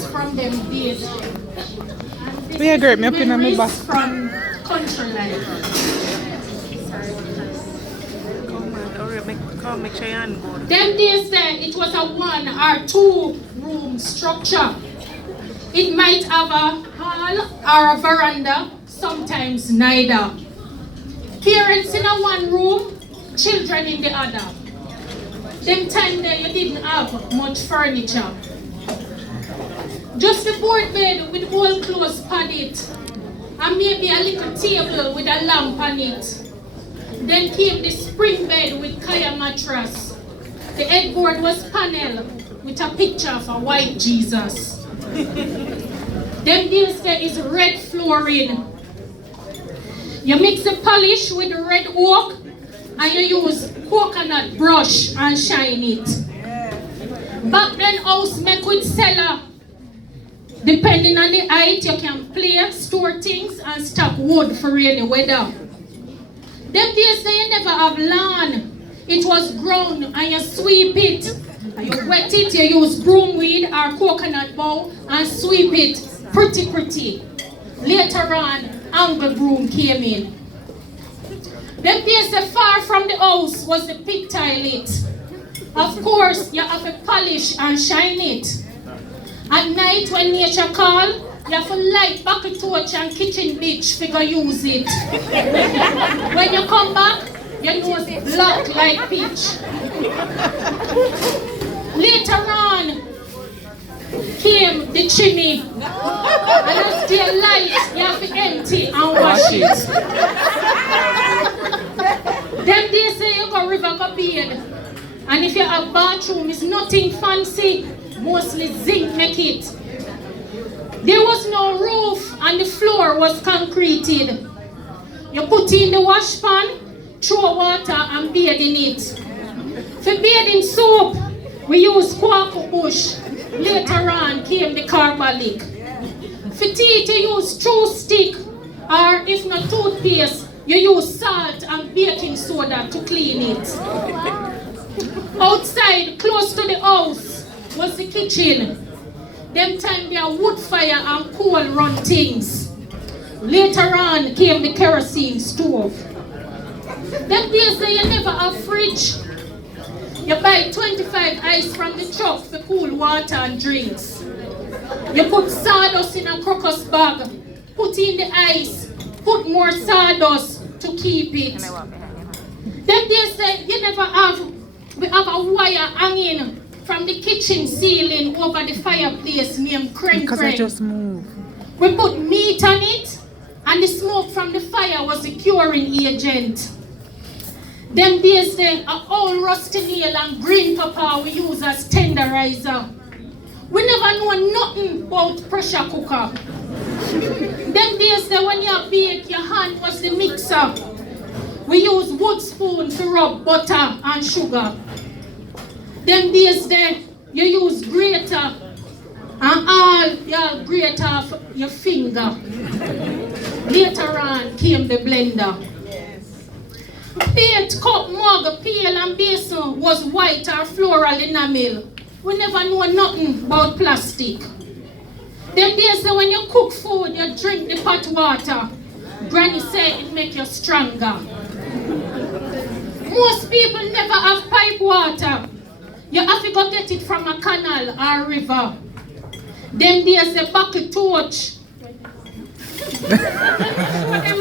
memories from them days. We agree, me up in my Memories from country life. Make sure you go. Them days there, it was a 1 or 2 room structure. It might have a hall or a veranda, sometimes neither. Parents in a 1 room, children in the other. Them time there you didn't have much furniture. Just a board bed with old clothes on it, and maybe a little table with a lamp on it. Then came the spring bed with kaya mattress. The headboard was panel with a picture of a white Jesus. Then this there is red flooring. You mix the polish with the red oak and you use coconut brush and shine it. Back then house make with cellar. Depending on the height, you can play, store things and stock wood for rainy weather. Them days they never have lawn. It was ground and you sweep it. You wet it, you use broom weed or coconut bowl and sweep it pretty. Later on, angle broom came in. Them days far from the house was the pig toilet. Of course, you have to polish and shine it. At night when nature call, you have to light bucket torch and kitchen bitch figure use it. When you come back, your nose black like pitch. Later on came the chimney. And as the light, you have to empty and wash it. Them days say you go river go bathe. And if you have bathroom, it's nothing fancy. Mostly zinc make it. There was no roof and the floor was concreted. You put in the wash pan, throw water and bathe in it. For bathing soap, we use quaco bush. Later on came the carbolic. For teeth, you use chew stick, or if not toothpaste, you use salt and baking soda to clean it. Outside, close to the house, was the kitchen. Them time there wood fire and coal run things. Later on came the kerosene stove. Them days there you never have fridge. You buy 25 ice from the truck for cool water and drinks. You put sawdust in a crocus bag, put in the ice, put more sawdust to keep it. Them days there you never have, we have a wire hanging from the kitchen ceiling over the fireplace named crane. Because I just moved. We put meat on it, and the smoke from the fire was the curing agent. Them days there, a old rusty nail and green pepper we use as tenderizer. We never know nothing about pressure cooker. Them days there, when you bake, your hand was the mixer. We use wood spoon to rub butter and sugar. Them days there, you use grater and all your grate off your finger. Later on came the blender. Plate, cup, mug, pail and basin was white or floral enamel. We never know nothing about plastic. Them days when you cook food, you drink the hot water. Granny said it make you stronger. Most people never have pipe water. You have to go get it from a canal or river. Then there's a bucket torch. Them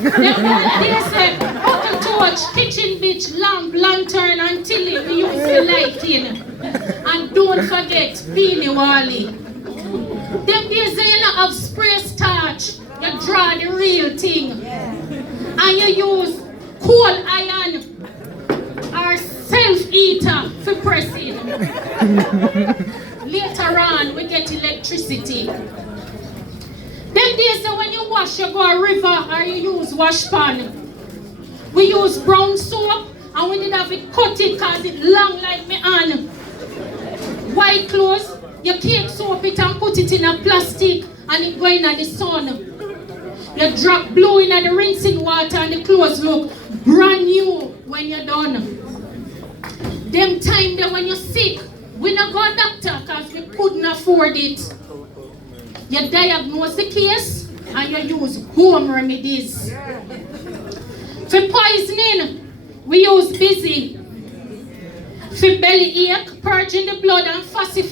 there's a bucket torch, kitchen bitch, lamp, lantern, and tilly we use the lighting. And don't forget Beanie Wally. Them days you not have spray starch. You draw the real thing. And you use coal iron or self-eater for pressing. Later on, we get electricity. Them days when you wash, you go a river or you use wash pan. We use brown soap and we need to have it cut it because it long like me hand. White clothes, you cake soap it and put it in a plastic and it go in the sun. You drop blue in the rinsing water and the clothes look brand new when you're done. Them time there when you're sick, we not go doctor because we couldn't afford it. You diagnose the case and you use home remedies. For poisoning, we use busy. For belly ache, purging the blood and fussy,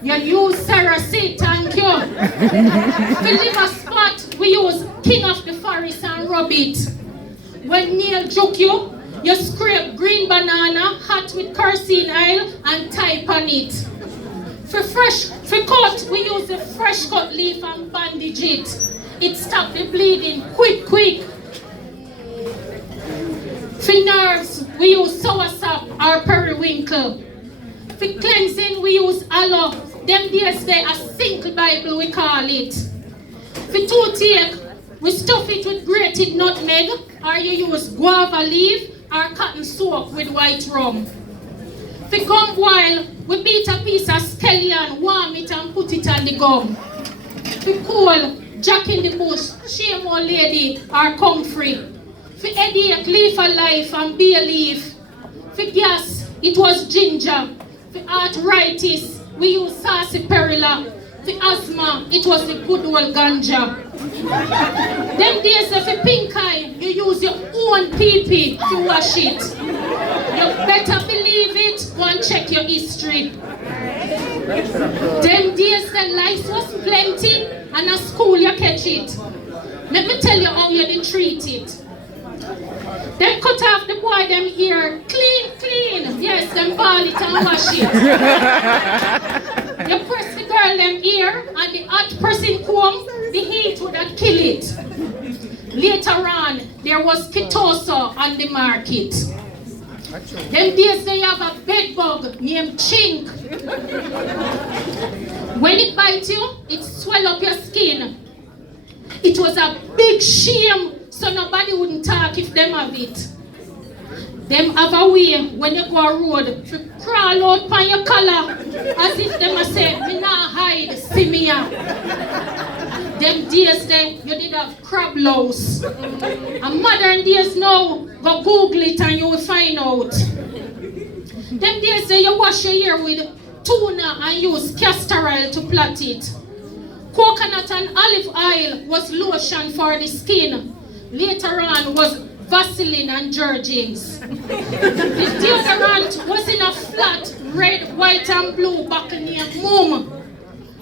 you use Ceracid, thank you. For liver spot, we use King of the Forest and rub it. When nail juke you, you scrape green banana, hot with kerosene oil and type on it. For cut, we use the fresh cut leaf and bandage it. It stops the bleeding quick. For nerves, we use soursop or periwinkle. For cleansing, we use aloe. Them days they a single Bible we call it. For toothache, we stuff it with grated nutmeg, or you use guava leaf or cotton soak with white rum. For gum boil, we beat a piece of scallion, warm it and put it on the gum. For cold, jack in the bush, shame old lady or comfrey. For headache, leaf of life and bay leaf. For gas, it was ginger. For arthritis, we use sarsaparilla. For asthma, it was the good old ganja. Them days for pink eye, you use your own pee-pee to wash it. You better believe it, go and check your history. Them days the life was plenty and at school you catch it. Let me tell you how you did treat it. Them cut off the boy them ear, clean. Yes, them ball it and wash it. You press the girl them ear and the hot pressing comb, the heat would have kill it. Later on, there was Kitoso on the market. Them days they have a bed bug named chink. When it bites you, it swell up your skin. It was a big shame, so nobody wouldn't talk if them have it. Them have a way when you go a road to crawl out on your collar as if them a say, me nah hide, see me here. Them days then you did have crab louse. And modern days now, go Google it and you will find out. Them days then you wash your hair with tuna and use castor oil to plait it. Coconut and olive oil was lotion for the skin. Later on was Vaseline and Jergens. The deodorant was in a flat red, white and blue bottle named Mum.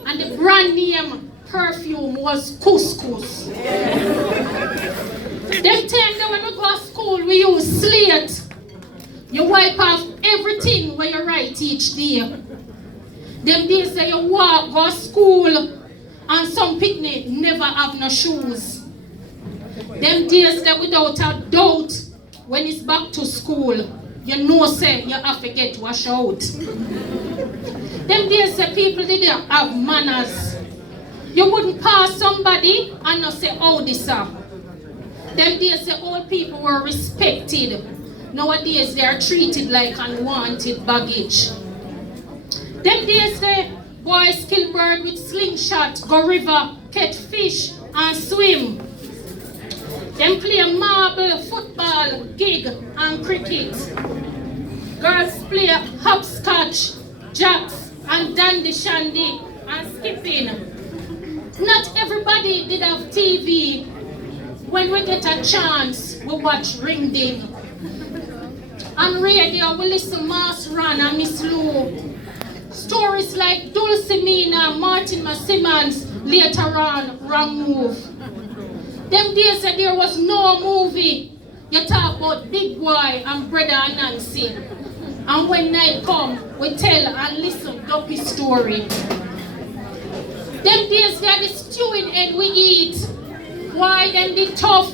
And the brand name perfume was Couscous. Them time when we go to school, we use slate. You wipe off everything when you write each day. Them days that you walk, go to school, and some picnic never have no shoes. Them days that without a doubt, when it's back to school, you know say you have to get washed out. Them days that people didn't have manners. You wouldn't pass somebody and not say, oh, this up. Them days that old people were respected. Nowadays they are treated like unwanted baggage. Them days the boys kill bird with slingshot, go river, catch fish and swim. Them play marble, football, gig and cricket. Girls play hopscotch, jacks and dandy shandy and skipping. Not everybody did have TV. When we get a chance, we watch Ring Ding. On radio, we listen Mass Ron and Miss Lou. Stories like Dulcimina, Martin Simmons, later on, Wrong Move. Them days that there was no movie, you talk about Big Boy and Brother and Nancy. And when night come, we tell and listen Duppy story. Them days they are the stewing egg we eat. Why them they tough?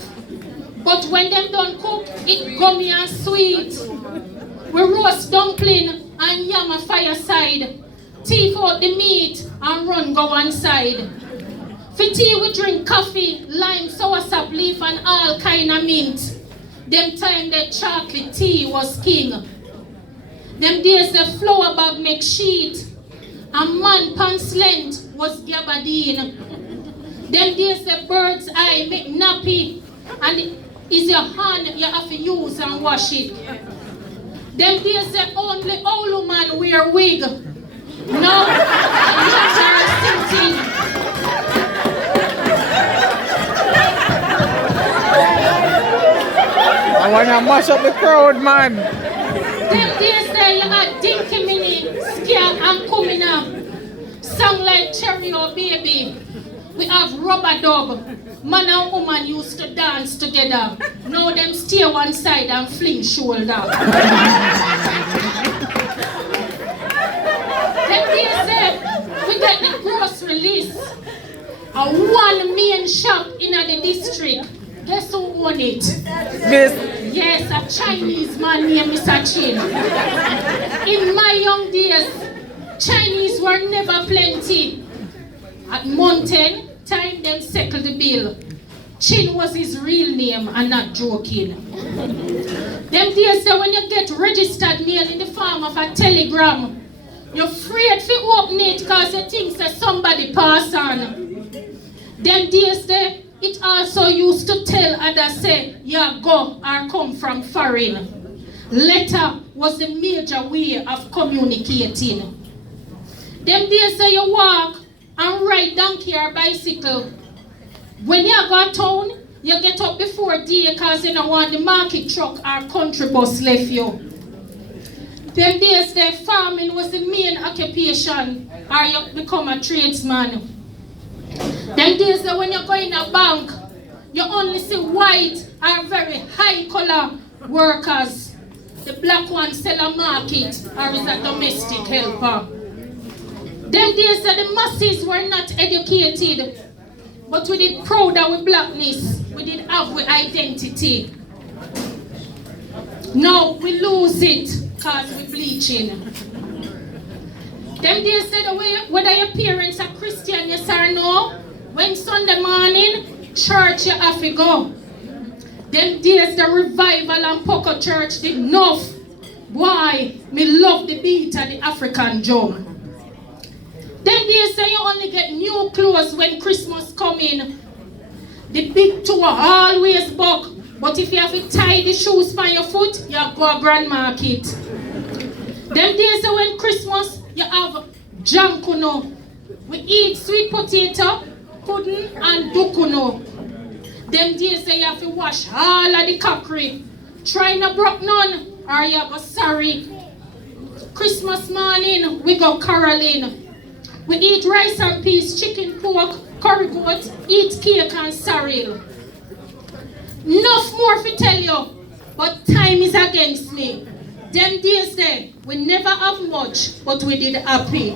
But when them don't cook, it gummy and sweet. We roast dumpling and yam a fireside. Teeth out the meat and run go one side. For tea we drink coffee, lime, soursop leaf and all kind of mint. Them time that chocolate tea was king. Them days the flour bag make sheet. And man pants length was gabardine. Them days the bird's eye make nappy. And is your hand you have to use and wash it. Them days the only old man wear wig. Now, the youths are sitting. And I mash up the crowd, man. Them days there, you got Dinky Mini, Scare and Coming Up. Song like Cherry or Baby. We have Rubber Dub. Man and woman used to dance together. Now them stay one side and fling shoulder. Them days there, we get the grocery list. A one main shop in the district. Guess who own it? This. Yes, a Chinese man named Mr. Chin. In my young days, Chinese were never plenty. At mountain, time them settle the bill. Chin was his real name and not joking. Them days there, when you get registered mail in the form of a telegram, you're afraid to open it because you think that somebody passed on. Them days there, it also used to tell others say, yeah, go or come from foreign. Letter was the major way of communicating. Them days there you walk and ride donkey or bicycle. When you go to town, you get up before day because you don't want the market truck or country bus left you. Them days there, farming was the main occupation or you become a tradesman. Them days that when you go in a bank, you only see white or very high color workers. The black ones sell a market or is a domestic helper. Them days that the masses were not educated, but we did proud of our blackness, we did have our identity. Now we lose it because we're bleaching. Them days that whether your parents are Christian, yes or no, when Sunday morning, church you have to go. Them days the revival and Poco Church did enough. Why? Me love the beat of the African drum. Them days say you only get new clothes when Christmas come in. The big toe always buck. But if you have to tie the shoes on your foot, you go to Grand Market. Them days say when Christmas, you have jankuno. We eat sweet potato, pudding and dukuno. Them days say you have to wash all of the cockery. Try not broke none or you go sorry. Christmas morning, we go caroling. We eat rice and peas, chicken, pork, curry goat, eat cake and sorrel. Enough more to tell you, but time is against me. Them days there, we never have much, but we did happy.